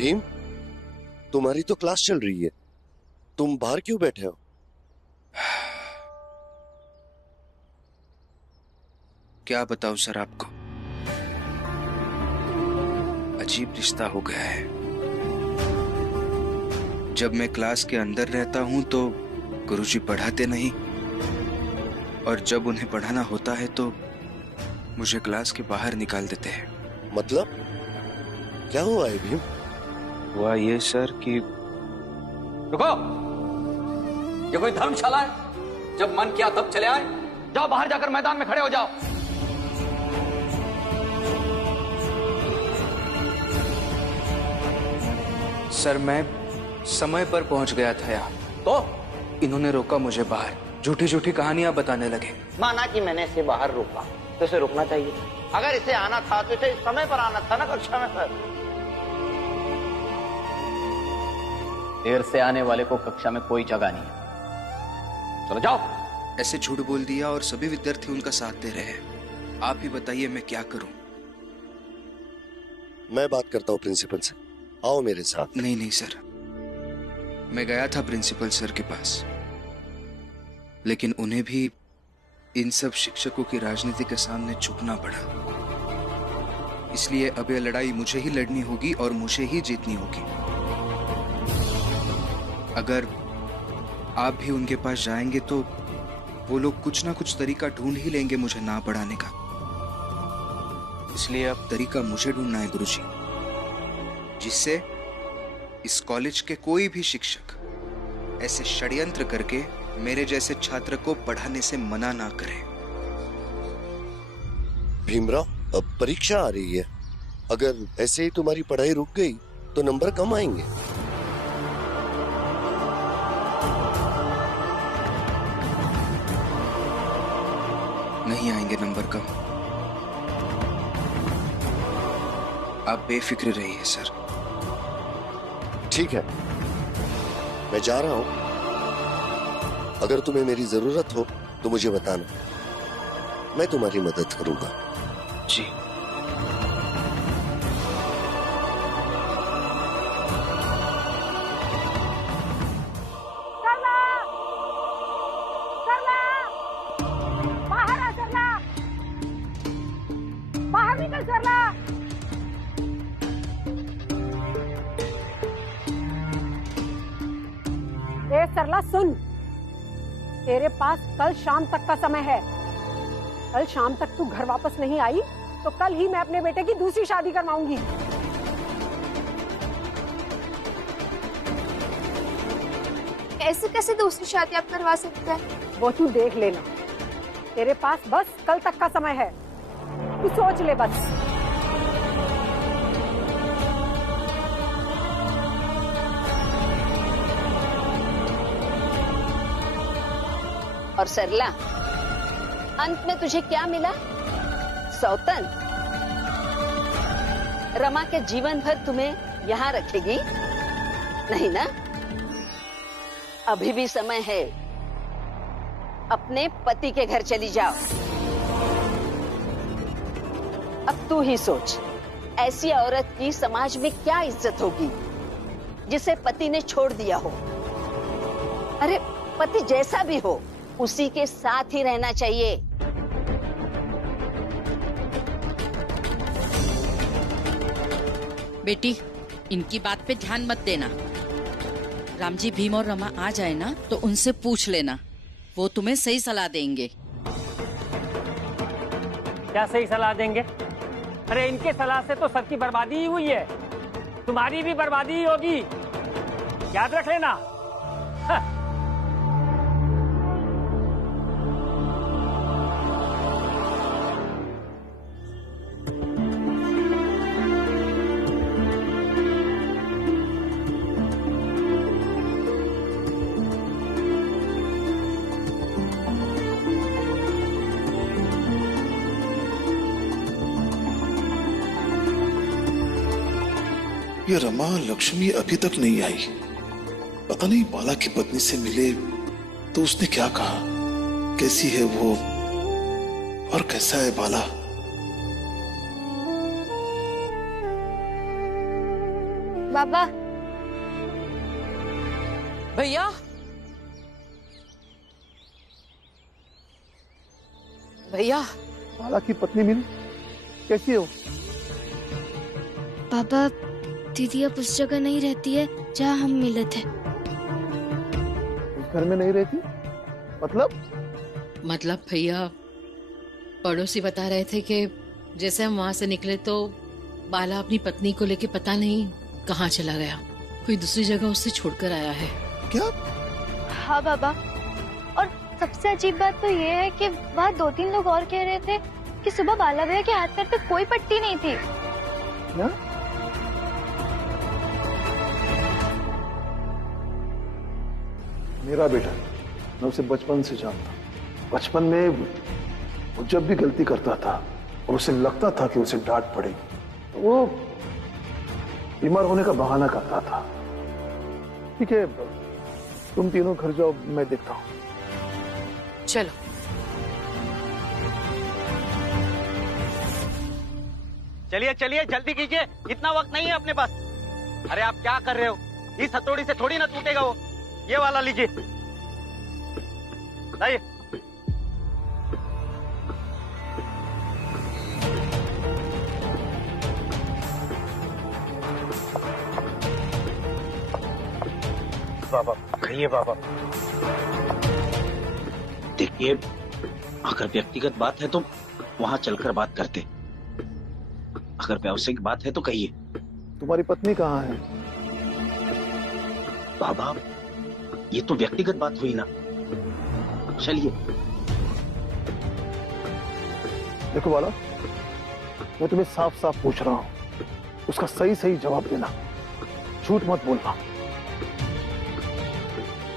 भीम, तुम्हारी तो क्लास चल रही है, तुम बाहर क्यों बैठे हो? क्या बताऊं सर आपको, अजीब रिश्ता हो गया है। जब मैं क्लास के अंदर रहता हूं तो गुरुजी पढ़ाते नहीं, और जब उन्हें पढ़ाना होता है तो मुझे क्लास के बाहर निकाल देते हैं। मतलब क्या हुआ है भीम? हुआ ये सर कि रुको, ये कोई धर्मशाला है? जब मन किया तब चले आए। जाओ बाहर जाकर मैदान में खड़े हो जाओ। सर मैं समय पर पहुंच गया था यहाँ, तो इन्होंने रोका मुझे बाहर, झूठी झूठी कहानियां बताने लगे। माना कि मैंने इसे बाहर रोका, तो इसे रुकना चाहिए। अगर इसे आना था तो इसे समय पर आना था ना, कक्षा में सर। देर से आने वाले को कक्षा में कोई जगह नहीं है। चलो जाओ। ऐसे झूठ बोल दिया और सभी विद्यार्थी उनका साथ दे रहे हैं। आप ही बताइए मैं क्या करूं? मैं बात करता हूँ प्रिंसिपल से, आओ मेरे साथ। नहीं नहीं सर, मैं गया था प्रिंसिपल सर के पास, लेकिन उन्हें भी इन सब शिक्षकों की राजनीति के सामने झुकना पड़ा। इसलिए अब यह लड़ाई मुझे ही लड़नी होगी और मुझे ही जीतनी होगी। अगर आप भी उनके पास जाएंगे तो वो लोग कुछ ना कुछ तरीका ढूंढ ही लेंगे मुझे ना पढ़ाने का। इसलिए अब तरीका मुझे ढूंढना है गुरुजी, जिससे इस कॉलेज के कोई भी शिक्षक ऐसे षड्यंत्र करके मेरे जैसे छात्र को पढ़ाने से मना ना करे। भीमराव, अब परीक्षा आ रही है, अगर ऐसे ही तुम्हारी पढ़ाई रुक गई तो नंबर कम आएंगे। नहीं आएंगे नंबर कम, आप बेफिक्र रहिए सर। ठीक है, मैं जा रहा हूं। अगर तुम्हें मेरी जरूरत हो तो मुझे बताना, मैं तुम्हारी मदद करूंगा। जी। बाहर आ सरला, बाहर निकल सरला। ए सरला सुन, तेरे पास कल शाम तक का समय है। कल शाम तक तू घर वापस नहीं आई तो कल ही मैं अपने बेटे की दूसरी शादी करवाऊंगी। ऐसे कैसे दूसरी शादी आप करवा सकते हैं? वो तू देख लेना, तेरे पास बस कल तक का समय है, तू सोच ले बस। और सरला, अंत में तुझे क्या मिला? सौतन। रमा के जीवन भर तुम्हें यहाँ रखेगी? नहीं ना? अभी भी समय है, अपने पति के घर चली जाओ। अब तू ही सोच, ऐसी औरत की समाज में क्या इज्जत होगी जिसे पति ने छोड़ दिया हो? अरे पति जैसा भी हो, उसी के साथ ही रहना चाहिए। बेटी, इनकी बात पे ध्यान मत देना। रामजी, भीम और रमा आ जाए ना तो उनसे पूछ लेना, वो तुम्हें सही सलाह देंगे। क्या सही सलाह देंगे? अरे इनके सलाह से तो सबकी बर्बादी ही हुई है, तुम्हारी भी बर्बादी ही होगी, याद रख लेना। ये रमा लक्ष्मी अभी तक नहीं आई। पता नहीं बाला की पत्नी से मिले तो उसने क्या कहा, कैसी है वो और कैसा है बाला। बाबा भैया भैया बाला की पत्नी मीनू कैसी हो? पापा दीदी अब उस जगह नहीं रहती है जहाँ हम मिले थे। उस घर में नहीं रहती? मतलब भैया पड़ोसी बता रहे थे कि जैसे हम वहां से निकले तो बाला अपनी पत्नी को लेके पता नहीं कहाँ चला गया, कोई दूसरी जगह उससे छोड़कर आया है। क्या? हाँ बाबा, और सबसे अजीब बात तो ये है कि वहाँ 2-3 लोग और कह रहे थे कि सुबह बाला भैया के हाथ पैर पे कोई पट्टी नहीं थी। क्या? मेरा बेटा, मैं उसे बचपन से जानता। बचपन में वो जब भी गलती करता था और उसे लगता था कि उसे डांट पड़ेगी तो वो बीमार होने का बहाना करता था। ठीक है, तुम तीनों घर जाओ, मैं देखता हूँ। चलो। चलिए चलिए जल्दी कीजिए, इतना वक्त नहीं है अपने पास। अरे आप क्या कर रहे हो? इस हथौड़ी से थोड़ी ना टूटेगा वो। ये वाला लीजिए, लाइए। बाबा कहिए बाबा। देखिए, अगर व्यक्तिगत बात है तो वहां चलकर बात करते, अगर व्यावसायिक बात है तो कहिए। तुम्हारी पत्नी कहाँ है? बाबा ये तो व्यक्तिगत बात हुई ना, चलिए। देखो बाला, मैं तुम्हें साफ साफ पूछ रहा हूँ, उसका सही सही जवाब देना, झूठ मत बोलना।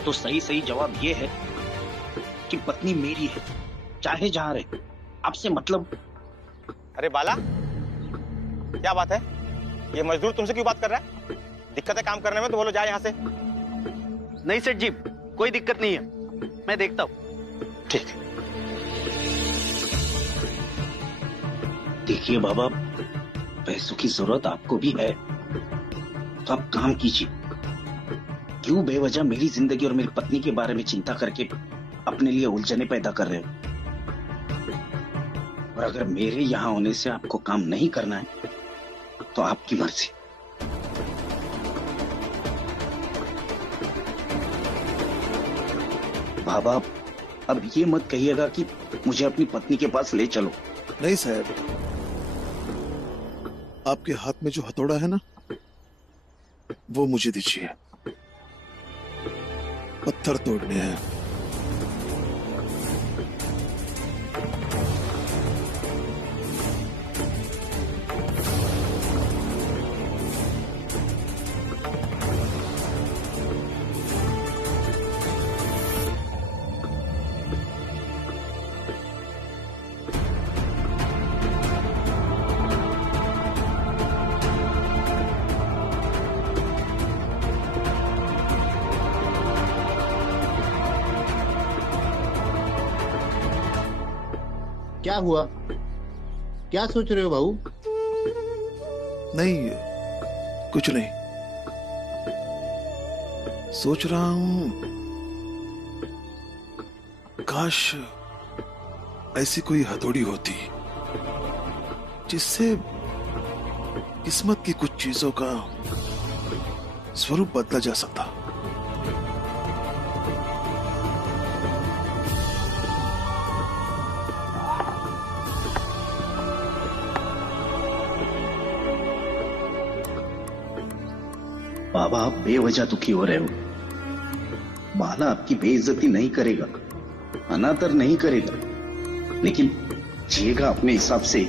तो सही सही जवाब ये है कि पत्नी मेरी है, चाहे जहां रहे, आपसे मतलब। अरे बाला, क्या बात है? ये मजदूर तुमसे क्यों बात कर रहा है? दिक्कत है काम करने में तो बोलो, जाए यहाँ से। नहीं सेठ जी, कोई दिक्कत नहीं है, मैं देखता हूँ। ठीक है। देखिए बाबा, पैसों की जरूरत आपको भी है तो आप काम कीजिए। क्यों बेवजह मेरी जिंदगी और मेरी पत्नी के बारे में चिंता करके अपने लिए उलझने पैदा कर रहे हो? और अगर मेरे यहाँ होने से आपको काम नहीं करना है तो आपकी मर्जी। बाबा अब ये मत कहिएगा कि मुझे अपनी पत्नी के पास ले चलो। नहीं साहब, आपके हाथ में जो हथौड़ा है ना, वो मुझे दीजिए। पत्थर तोड़ने हैं। क्या हुआ? क्या सोच रहे हो भाऊ? नहीं, कुछ नहीं। सोच रहा हूं काश ऐसी कोई हथौड़ी होती जिससे किस्मत की कुछ चीजों का स्वरूप बदला जा सकता। बाबा आप बेवजह दुखी हो रहे हो। बाला आपकी बेइज्जती नहीं करेगा, अनादर नहीं करेगा, लेकिन जिएगा अपने हिसाब से।